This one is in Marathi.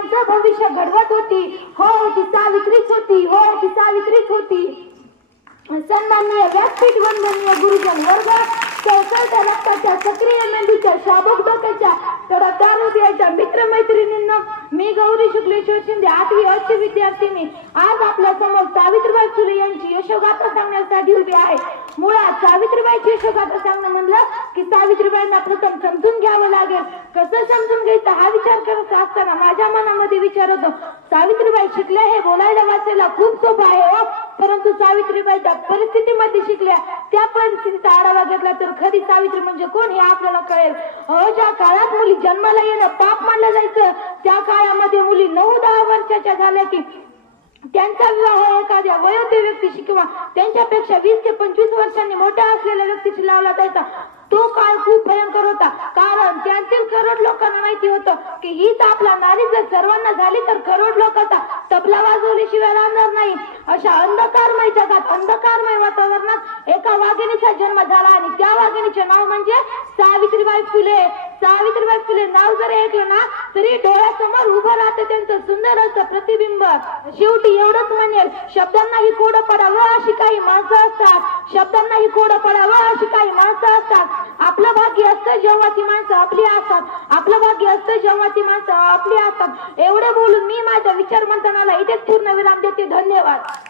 स्त्रियांचं भविष्य घडवत होती. हो ती सावित्रीच होती, हो ती सावित्रीच होती. सन्माननीय व्यासपीठ वंदनीय गुरुजन वर्ग, चौसळत्या रक्ताच्या सक्रिय मेंदूच्या शाबूक डोक्याच्या तडकदार हृदयाच्या मित्रमैत्रिणींना, मी गौरी शुक्लेश्वर शिंदे 8वी अच्छी विद्यार्थिनी आज आपल्या समोर सावित्रीबाई फुले यांची यशोगाथा सांगण्यासाठी उभी आहे. मुळात सावित्रीबाईची यशोगाथा सांगणं म्हणलं की सावित्रीबाईंना प्रथम समजून घ्यावं लागेल. कसं समजून घ्यायचं हा विचार करत असताना माझ्या मनामध्ये विचार होतो, सावित्रीबाई शिकल्या हे बोलायला वाचायला खूप सोपं आहे हो, परंतु सावित्रीबाई ज्या परिस्थितीमध्ये शिकल्या त्या परिस्थितीचा आढावा घेतला तर खरी सावित्री म्हणजे कोण हे आपल्याला कळेल. ज्या काळात मुली जन्माला येणं पाप मानलं जायचं त्या काळामध्ये मुली 9-10 वर्षाच्या झाल्या की त्यांचा विवाह एखाद्या वयोवृद्ध व्यक्तीशी किंवा त्यांच्यापेक्षा 20 ते 25 वर्षांनी मोठ्या असलेल्या व्यक्तीशी लावला जायचा. तो काळ खूप भयंकर होता, कारण त्यातील करोड लोकांना माहिती होतं की हीच आपला नारी जर सर्वांना झाली तर करोड लोकांचा तबला वाजवल्याशिवाय राहणार नाही. अशा अंधकारमय जगात अंधकारमय वातावरणात एका वाघिणीचा जन्म झाला आणि त्या वाघिणीचे नाव म्हणजे सावित्रीबाई फुले. सावित्रीबाई फुले नाव जर ऐकलं ना तरी डोळ्यासमोर उभं राहतं त्यांचं सुंदर असं प्रतिबिंब. शेवटी एवढंच म्हणेल, शब्दांनाही कोडं पडावं अशी काही माणसं असतात, शब्दांनाही कोडं पडावं अशी काही माणसं असतात. आपलं भाग्य असतं जेव्हा ती माणसं आपली असतात, आपलं भाग्य असतं जेव्हा ती माणसं आपली असतात. एवढं बोलून मी माझ्या विचार मंथनाला इथेच पूर्ण विराम देते. धन्यवाद.